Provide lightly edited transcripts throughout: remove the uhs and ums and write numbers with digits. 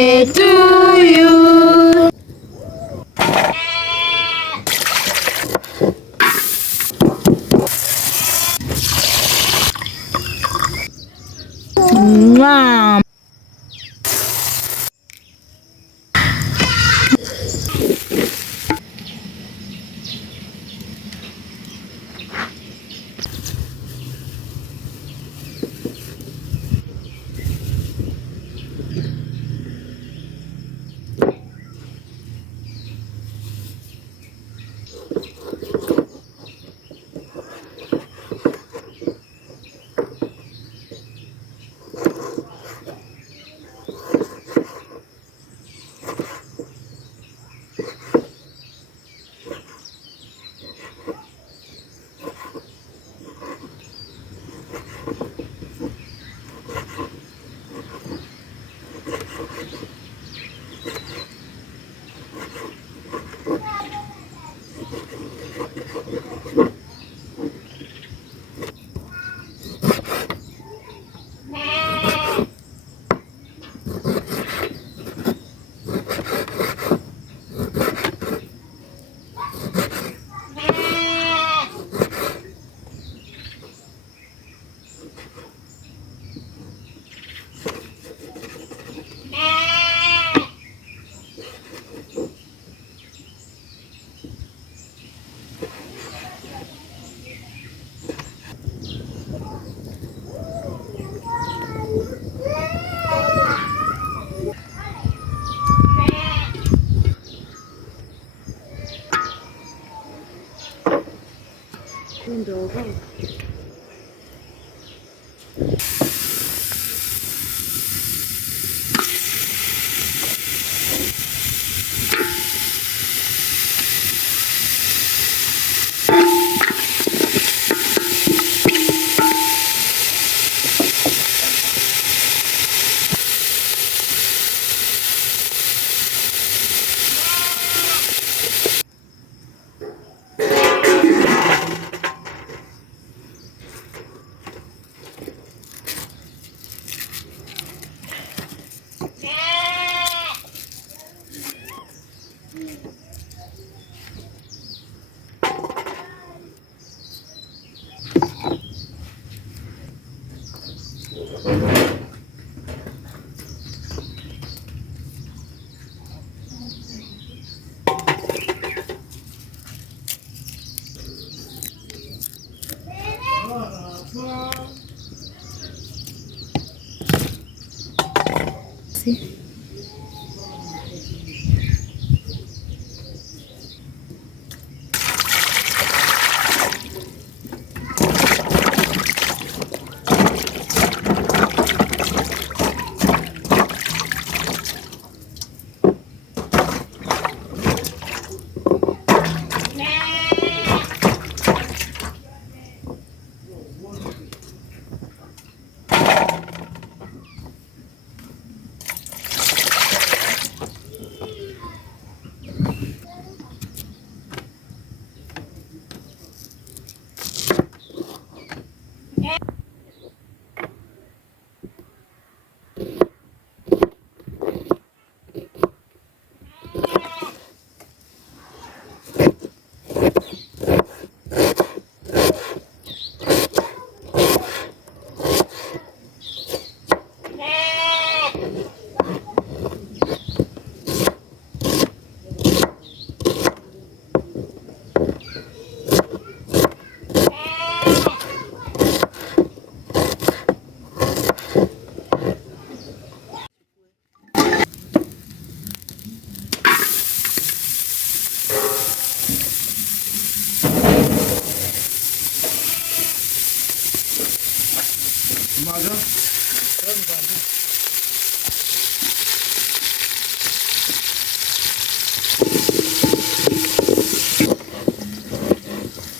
To you. Mwah.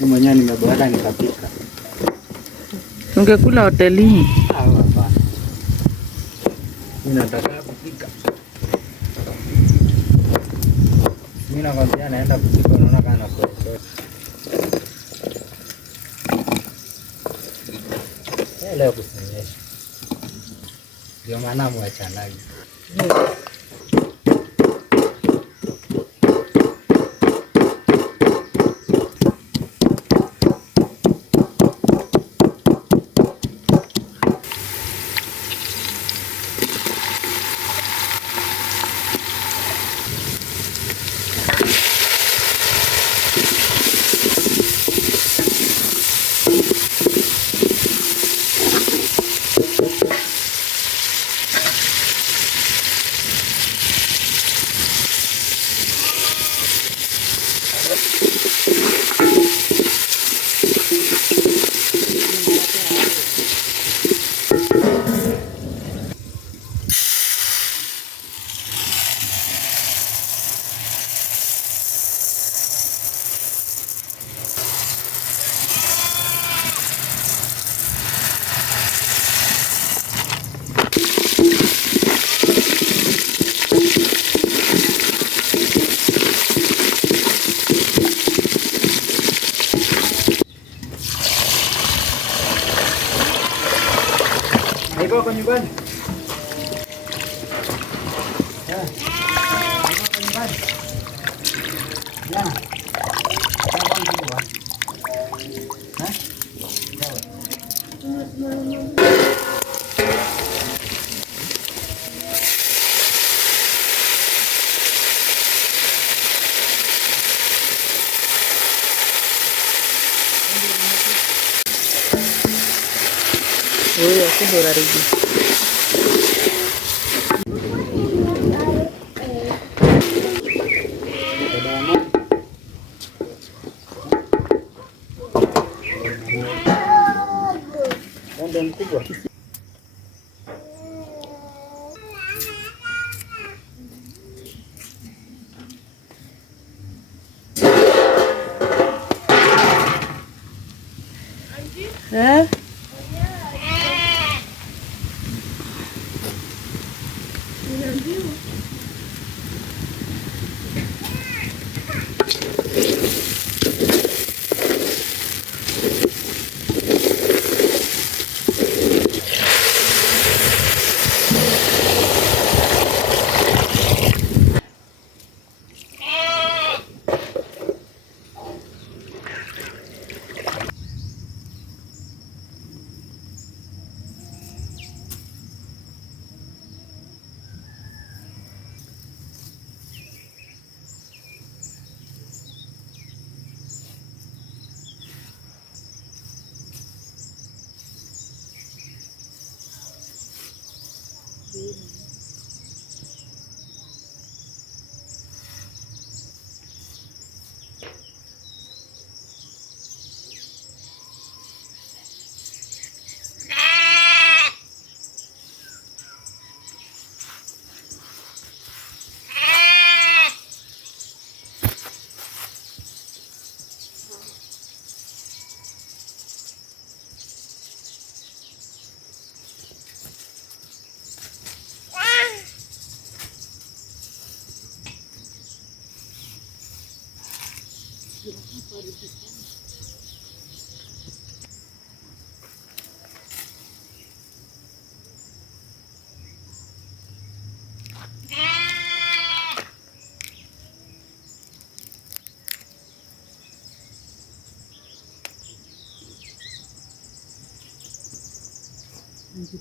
Mimi mwenyewe nimeboeka nikapika. Ungekula hotelini. Hapana. Mimi nataka kupika. Mimi nakwambia naenda kupika, unaona kana kwa. Leo kusinyesha. Ndio maana mwachanaji. Niko kwa nyumbani. Niko kwa nyumbani. Jana. Kwa mkubwa. Oya, kumbe urarudi. Ng'ombe mkubwa. Eh?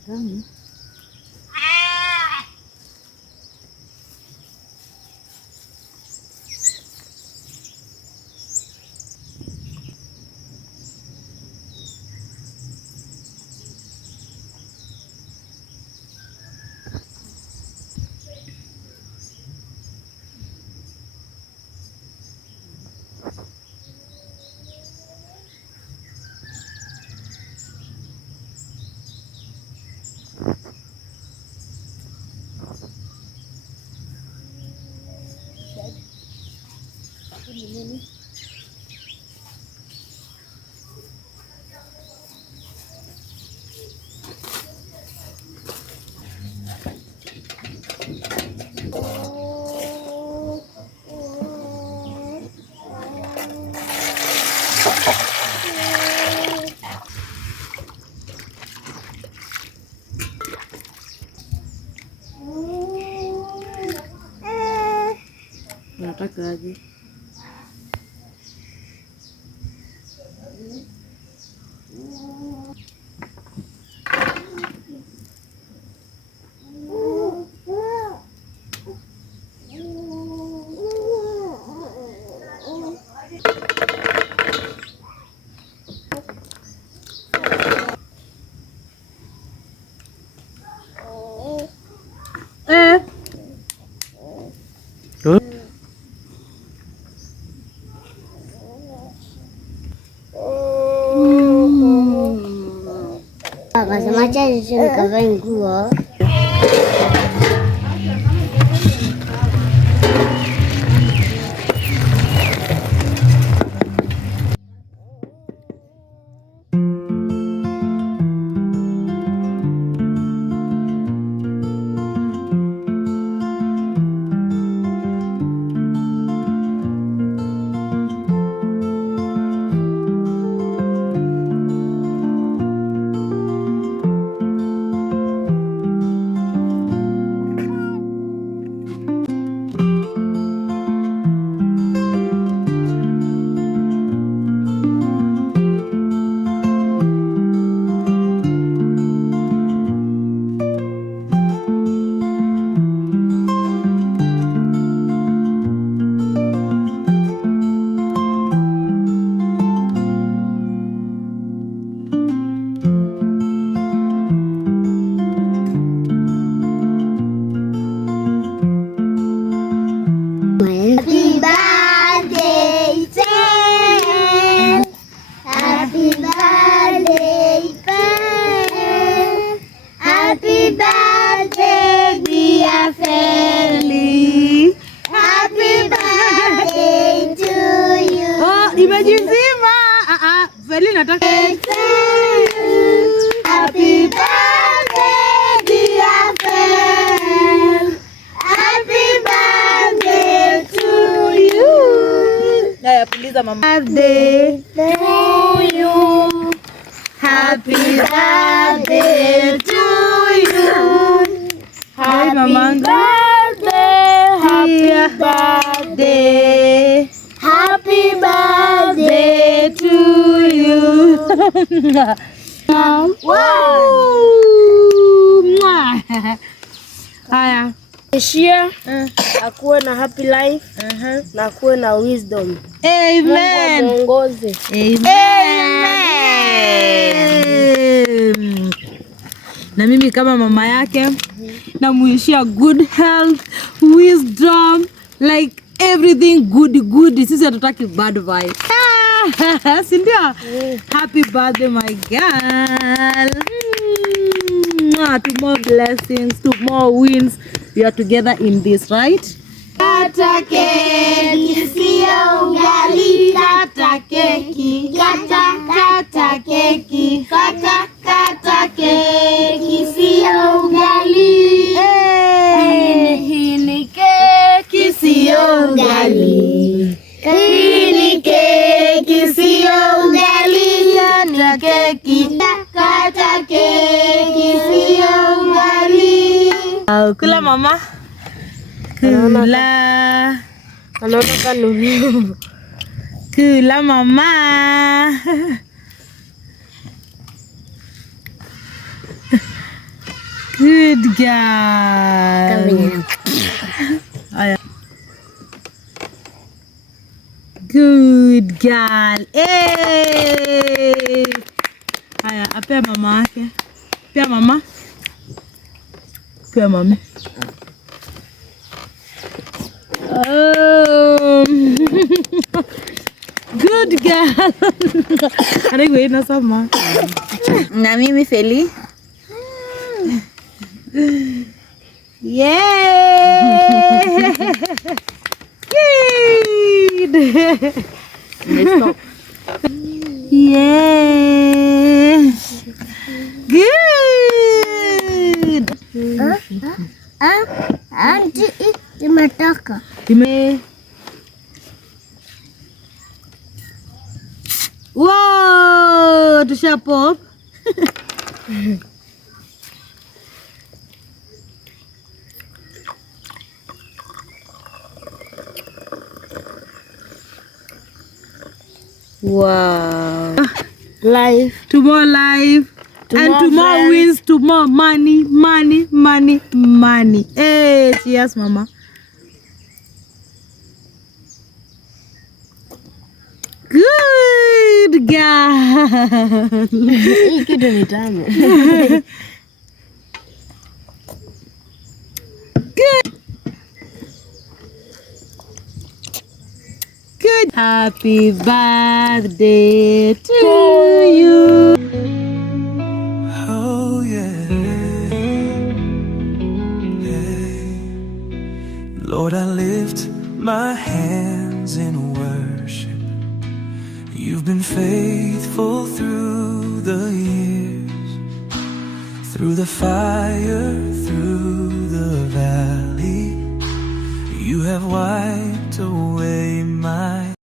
Tamu. Unataka aje? Akasema acha nikavae nguo. Happy birthday, dear friend. Happy birthday to you. Haya, puliza mama. Birthday to you. Happy birthday to you. Happy birthday, happy birthday. Happy birthday to you. Haya. Shia akuwe na happy life na akuwe na wisdom. Amen. Mungu amuongoze. Amen. Na mimi kama mama yake namuishia good health, wisdom, like everything good. Sisi hatutaki bad vibes. Si ndio? Happy birthday my girl. To more blessings, to more wins. We are together in this, right? Kata keki sio ugali, kata keki, kata keki, kata keki sio ugali. Hii ni keki sio ugali. Hii ni keki sio ugali, kata keki, kata keki sio ugali. Kula mama. Kula. Anaona kanuni. Kula mama. Good girl. Good girl. Hey. Haya, apea mama yake. Pea mama. Pea mami. Good girl. Anyway, na sama. Na mimi Feli. Yeah. Good. Stop. Yeah. Good. Auntie, imetoka. Wow, tusha pop. Wow. Life. To more life. And to more wins, to more money. Hey, cheers, mama. Good girl. Hii kitu ni tamu. Good. Happy birthday to you. Oh yeah. Hey. Lord, I lift my hands in worship. You've been faithful through the years, through the fire, through the valley. You have wiped away my